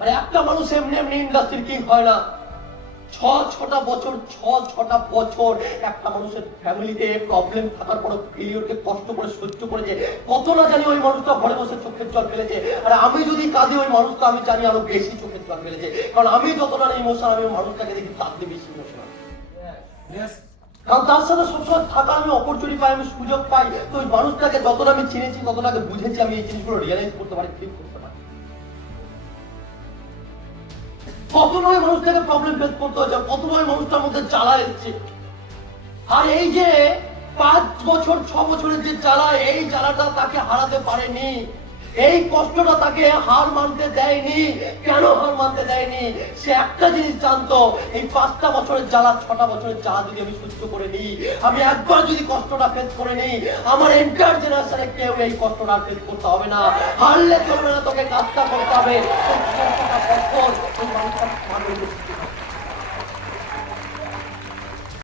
আর একটা মানুষ এমনি এমনি ইন্ডাস্ট্রির কিং হয় না। ছটা বছর একটা মানুষের ফ্যামিলিতে প্রবলেম থাকার পর ফেলিওরকে কষ্ট করে সহ্য করেছে, কত না জানি ওই মানুষটা ঘরে বসে চোখের জল ফেলেছে। আর আমি যদি কাঁদি ওই মানুষটা আমি জানি আরো বেশি চোখের জল ফেলেছে, কারণ আমি যতটা ইমোশনাল আমি ওই মানুষটাকে দেখি তার চেয়ে বেশি ইমোশনাল। কারণ তার সাথে সবসময় থাকার আমি অপরচুনিটি পাই, আমি সুযোগ পাই। তো ওই মানুষটাকে যতটা আমি চিনেছি, ততটাকে বুঝেছি, আমি এই জিনিসগুলো রিয়েলাইজ করতে পারি, ফিল করতে পারি। কত নয় মানুষটাকে প্রবলেম ফেস করতে হয়েছে, কত নয় মানুষটার মধ্যে জ্বালা এসছে। আর এই যে 5 বছর 6 বছরের যে জ্বালা, এই জ্বালাটা তাকে হারাতে পারেনি, এই কষ্টটা তাকে হার মানতে দেয়নি। কেন হার মানতে দেয়নি? সে একটা জিনিস জানতো, এই 5টা বছরের জ্বালা 6টা বছরের জ্বালা যদি আমি সহ্য করে নিই, আমি একবার যদি কষ্টটা ফেস করে নিই, আমার এন্টার জেনারেশনে কেউ এই কষ্টটা ফেস করতে হবে না। হারলে চলবে না, তোকে কাজটা করতে হবে।